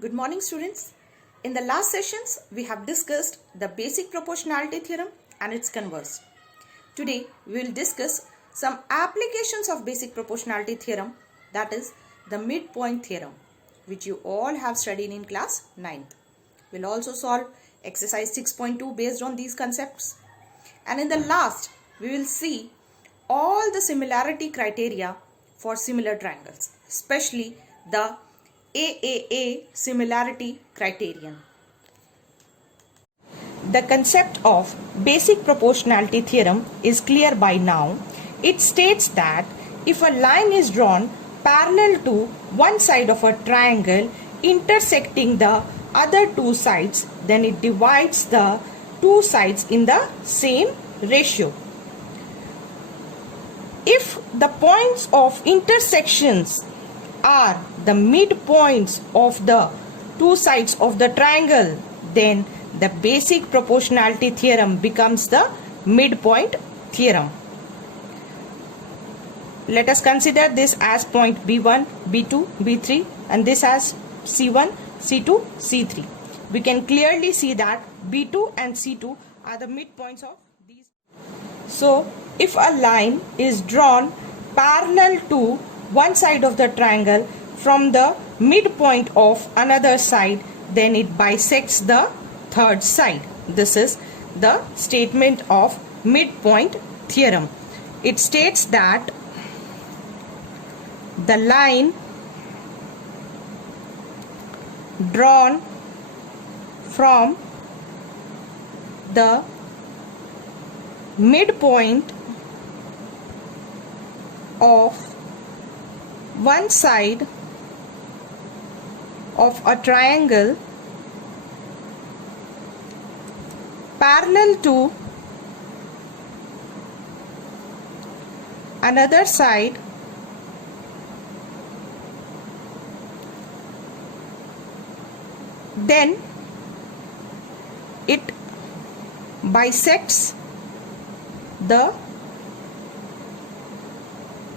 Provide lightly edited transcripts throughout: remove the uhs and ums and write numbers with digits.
Good morning, students. In the last sessions, we have discussed the basic proportionality theorem and its converse. Today, we will discuss some applications of basic proportionality theorem, that is the midpoint theorem, which you all have studied in class 9th. We'll also solve exercise 6.2 based on these concepts. And in the last, we will see all the similarity criteria for similar triangles, especially the AAA similarity criterion. The concept of basic proportionality theorem is clear by now. It states that if a line is drawn parallel to one side of a triangle intersecting the other two sides, then it divides the two sides in the same ratio. If the points of intersections are the midpoints of the two sides of the triangle, then the basic proportionality theorem becomes the midpoint theorem. Let us consider this as point B1, B2, B3 and this as C1, C2, C3. We can clearly see that B2 and C2 are the midpoints of these. So, if a line is drawn parallel to one side of the triangle from the midpoint of another side, then it bisects the third side. This is the statement of midpoint theorem. It states that the line drawn from the midpoint of one side of a triangle parallel to another side then it bisects the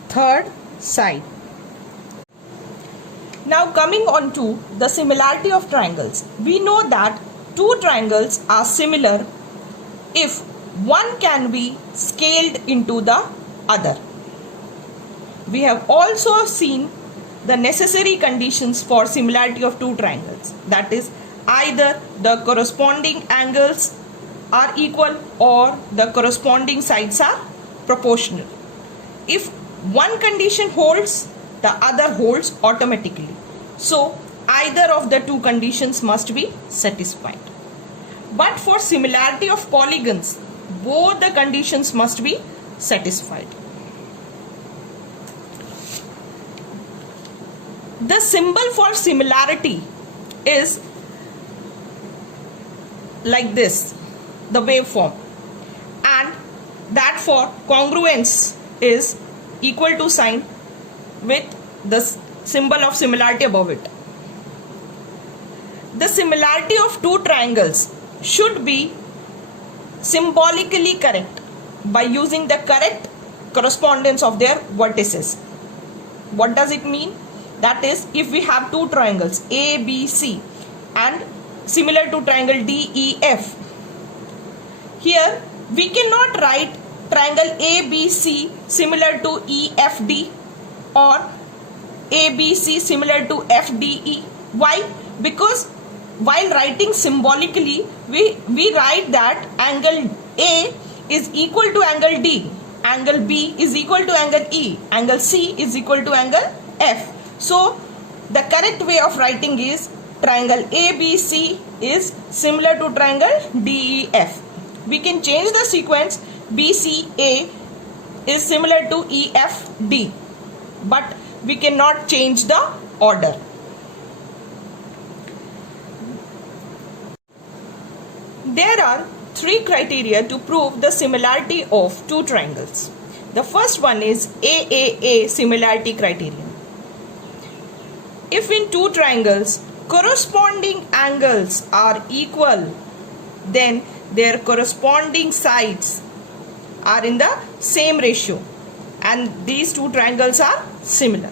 third side. Now coming on to the similarity of triangles. We know that two triangles are similar if one can be scaled into the other. We have also seen the necessary conditions for similarity of two triangles. That is, either the corresponding angles are equal or the corresponding sides are proportional. If one condition holds, the other holds automatically. So, either of the two conditions must be satisfied. But for similarity of polygons, both the conditions must be satisfied. The symbol for similarity is like this, the waveform, and that for congruence is equal to sign with the symbol of similarity above it. The similarity of two triangles should be symbolically correct by using the correct correspondence of their vertices. What does it mean? That is, if we have two triangles A, B, C and similar to triangle D, E, F, here we cannot write triangle ABC similar to EFD or ABC similar to FDE. Why? Because while writing symbolically, we write that angle A is equal to angle D, angle B is equal to angle E, angle C is equal to angle F. So the correct way of writing is triangle ABC is similar to triangle DEF. We can change the sequence. BCA is similar to EFD, but we cannot change the order. There are three criteria to prove the similarity of two triangles. The first one is AAA similarity criterion. If in two triangles corresponding angles are equal, then their corresponding sides are in the same ratio and these two triangles are similar.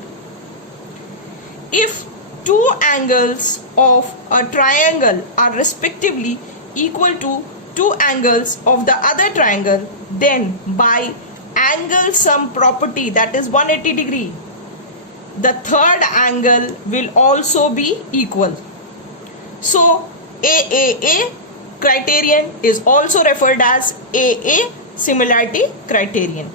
If two angles of a triangle are respectively equal to two angles of the other triangle, then by angle sum property, that is 180 degree, the third angle will also be equal. So AAA criterion is also referred as AA similarity criterion.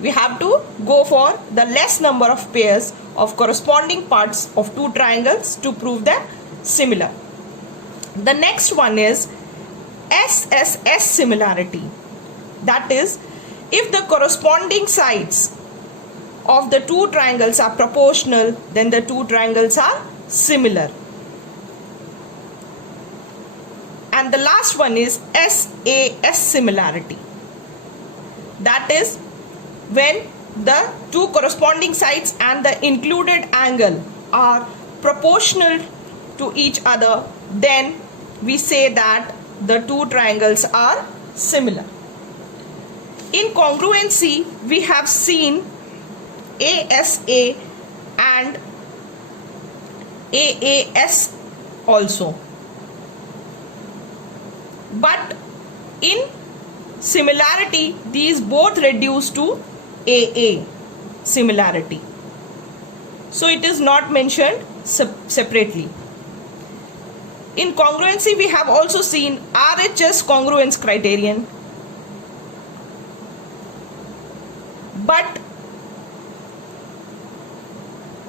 We have to go for the less number of pairs of corresponding parts of two triangles to prove them similar. The next one is SSS similarity. That is, if the corresponding sides of the two triangles are proportional, then the two triangles are similar. And the last one is SAS similarity. That is, when the two corresponding sides and the included angle are proportional to each other, then we say that the two triangles are similar. In congruency, we have seen ASA and AAS also. But in similarity, these both reduce to AA similarity. So it is not mentioned separately. In congruency, we have also seen RHS congruence criterion. But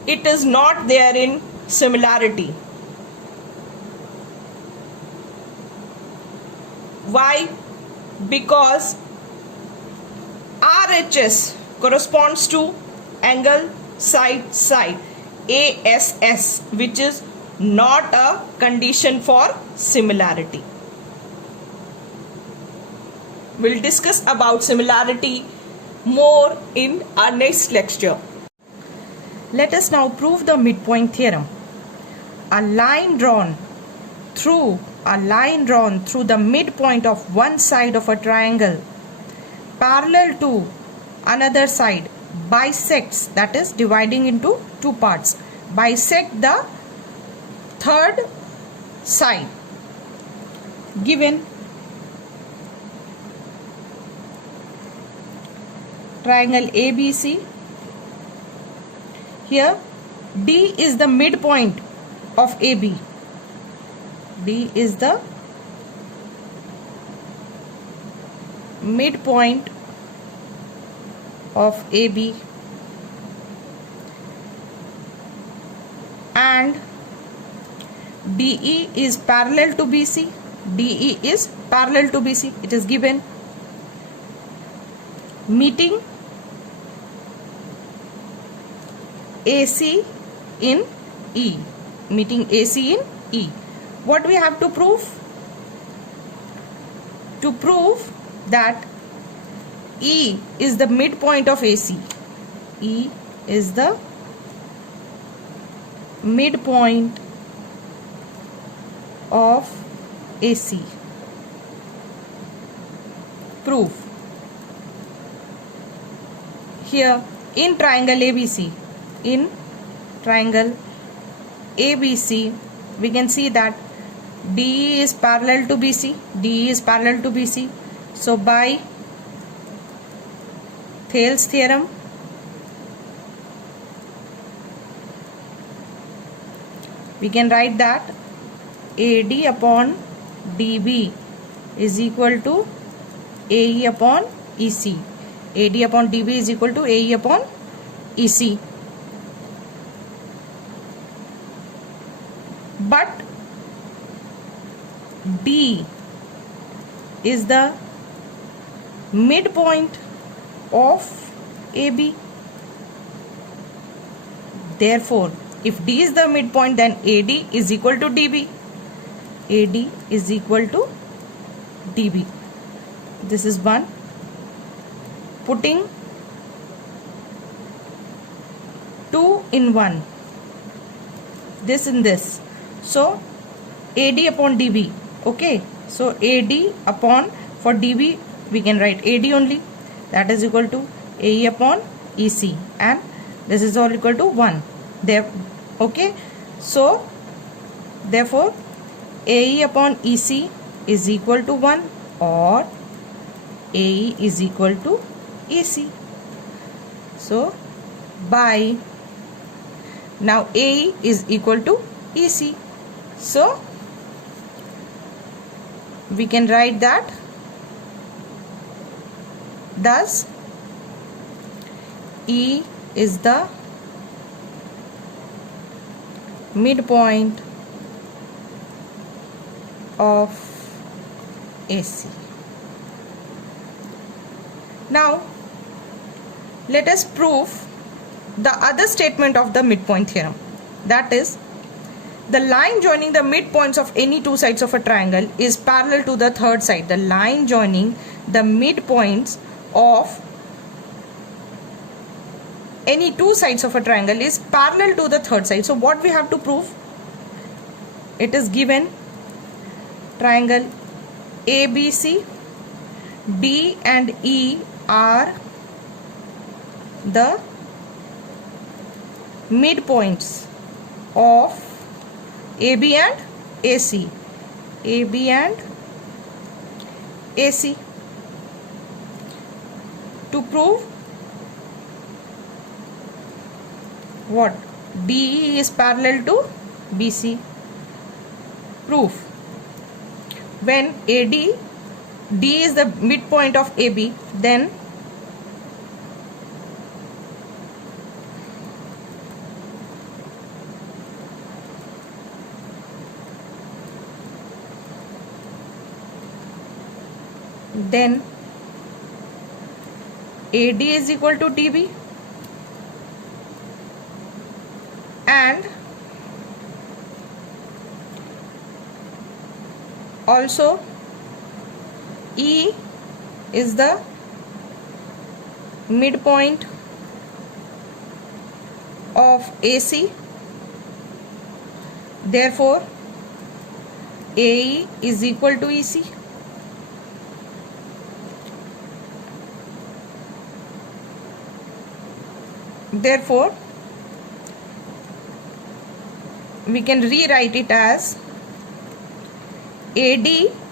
it is not there in similarity. Why? Because RHS corresponds to angle side side, ASS, which is not a condition for similarity. We'll discuss about similarity more in our next lecture. Let us now prove the midpoint theorem. A line drawn through the midpoint of one side of a triangle parallel to another side bisects, that is dividing into two parts, bisect the third side given triangle ABC. Here D is the midpoint of AB. D is the midpoint of AB, and DE is parallel to BC. DE is parallel to BC. It is given meeting AC in E. Meeting AC in E. What we have to prove? To prove that E is the midpoint of AC. E is the midpoint of AC. Proof. Here in triangle ABC, we can see that DE is parallel to BC. DE is parallel to BC. So by Thales theorem, we can write that AD upon DB is equal to AE upon EC. AD upon DB is equal to AE upon EC. But D is the midpoint of AB. Therefore, if D is the midpoint, then AD is equal to DB. AD is equal to DB. This is one. Putting 2 in 1. This in this. So, AD upon DB. Okay. So, AD upon, for DB, we can write AD only. That is equal to AE upon EC. And this is all equal to 1. There. Okay. So therefore AE upon EC is equal to 1 or AE is equal to EC. So by now AE is equal to EC. So we can write that thus E is the midpoint of AC. Now let us prove the other statement of the midpoint theorem, that is, the line joining the midpoints of any two sides of a triangle is parallel to the third side. The line joining the midpoints of any two sides of a triangle is parallel to the third side. So what we have to prove? It is given triangle ABC, D and E are the midpoints of AB and AC. AB and AC. To prove what? DE is parallel to BC. Proof. When D is the midpoint of AB, then AD is equal to DB and also E is the midpoint of AC. Therefore AE is equal to EC. Therefore we can rewrite it as AD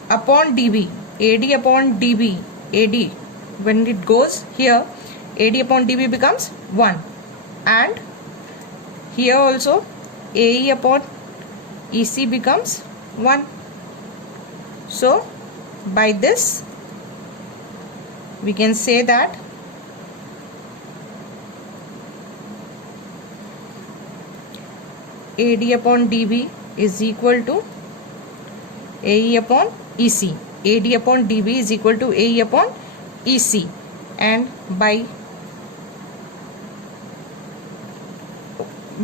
upon DB. AD upon DB. AD, when it goes here, AD upon DB becomes 1, and here also AE upon EC becomes 1. So by this we can say that AD upon DB is equal to AE upon EC. AD upon DB is equal to AE upon EC, and by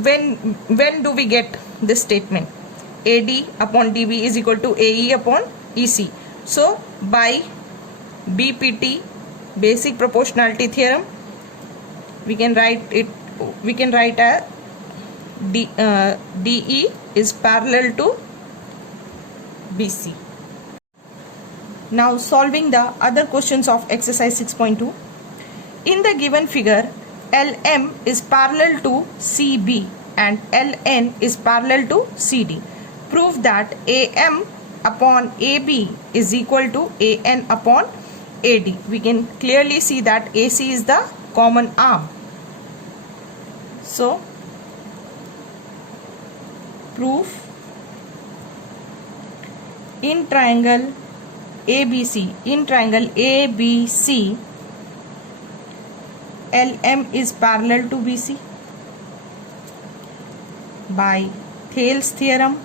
when do we get this statement? AD upon DB is equal to AE upon EC. So by BPT, basic proportionality theorem, we can write it. We can write a DE is parallel to BC. Now solving the other questions of exercise 6.2. In the given figure, LM is parallel to CB and LN is parallel to CD. Prove that AM upon AB is equal to AN upon AD. We can clearly see that AC is the common arm. So proof in triangle ABC, LM is parallel to BC by Thales theorem.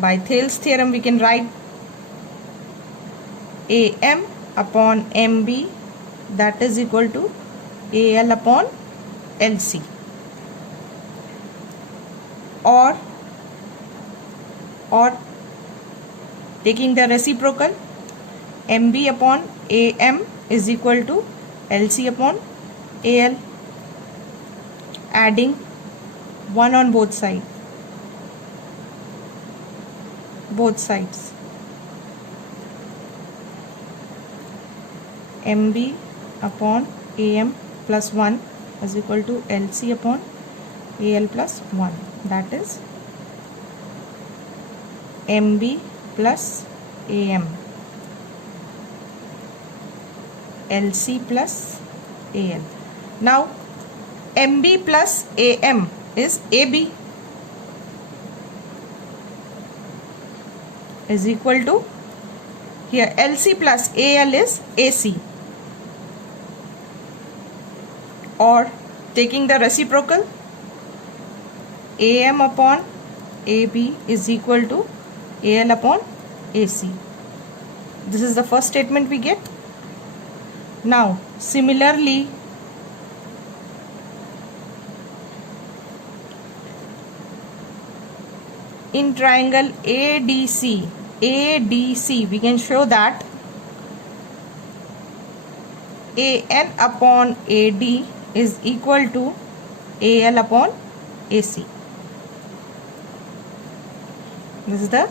By Thales theorem we can write AM upon MB, that is equal to AL upon LC, or taking the reciprocal, MB upon AM is equal to LC upon AL, adding 1 on both sides. MB upon AM plus 1 is equal to LC upon AL plus 1. That is MB plus AM. LC plus AL. Now MB plus AM is AB is equal to, here LC plus AL is AC, or taking the reciprocal, AM upon AB is equal to AL upon AC. This is the first statement we get. Now similarly, in triangle ADC, we can show that AN upon AD is equal to AL upon AC. This is the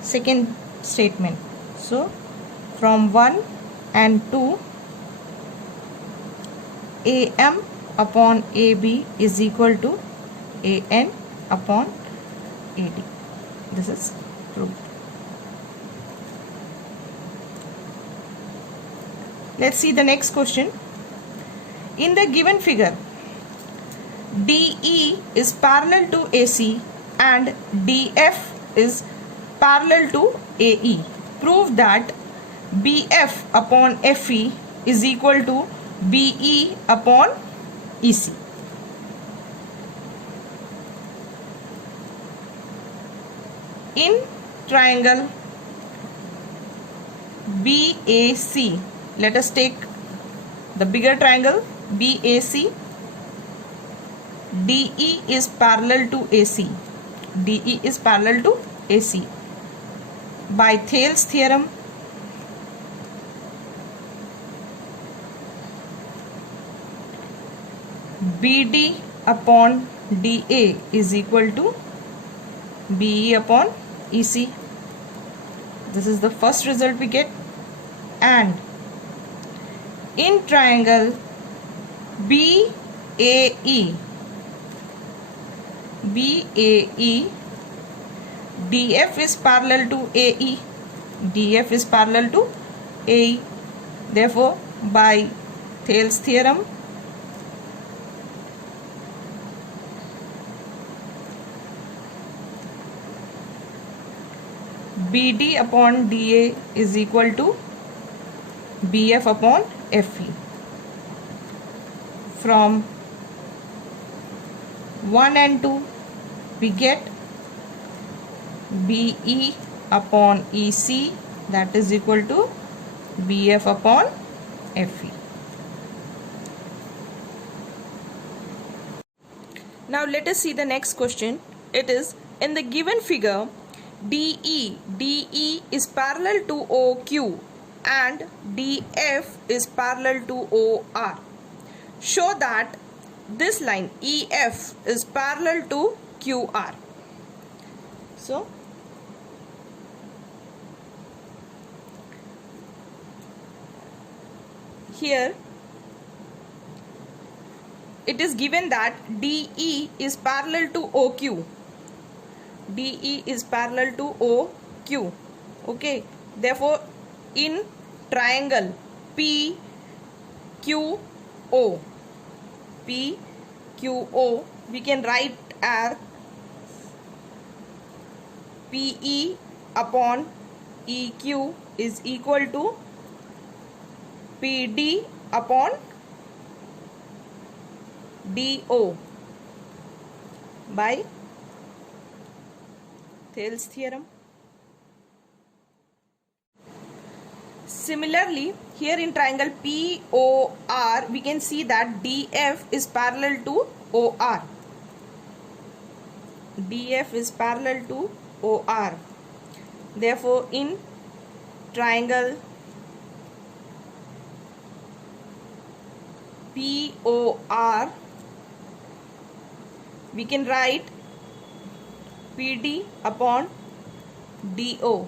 second statement. So from 1 and 2, AM upon AB is equal to AN upon AD. This is proved. Let's see the next question. In the given figure, DE is parallel to AC and DF is parallel to AE. Prove that BF upon FE is equal to BE upon EC. In triangle BAC, let us take the bigger triangle BAC. DE is parallel to AC. DE is parallel to AC. By Thales theorem, BD upon DA is equal to BE upon EC. This is the first result we get. And in triangle BAE, DF is parallel to AE. DF is parallel to AE. Therefore, by Thales theorem, BD upon DA is equal to BF upon FE. From 1 and 2, we get BE upon EC, that is equal to BF upon FE. Now let us see the next question. It is, in the given figure, DE is parallel to OQ and DF is parallel to OR. Show that this line EF is parallel to QR. So here it is given that DE is parallel to OQ. DE is parallel to OQ. Okay. Therefore, in triangle PQO, we can write as PE upon EQ is equal to PD upon DO by Thales theorem. Similarly, here in triangle POR, we can see that DF is parallel to OR. DF is parallel to OR. Therefore, in triangle POR, we can write PD upon DO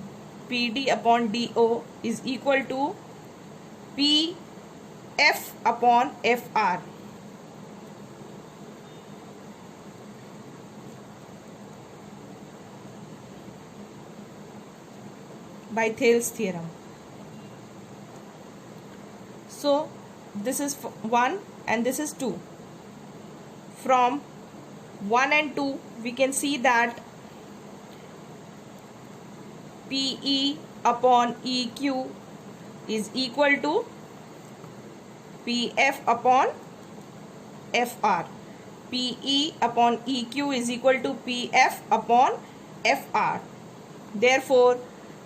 is equal to P F upon FR. By Thales theorem. So this is 1 and this is 2. From 1 and 2 we can see that PE upon EQ is equal to PF upon FR. PE upon EQ is equal to PF upon FR. Therefore,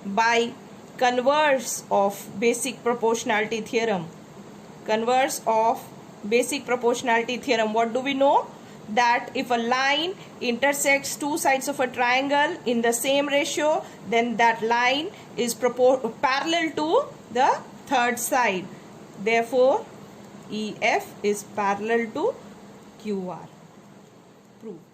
by converse of basic proportionality theorem, what do we know? That if a line intersects two sides of a triangle in the same ratio, then that line is parallel to the third side. Therefore, EF is parallel to QR. Proof.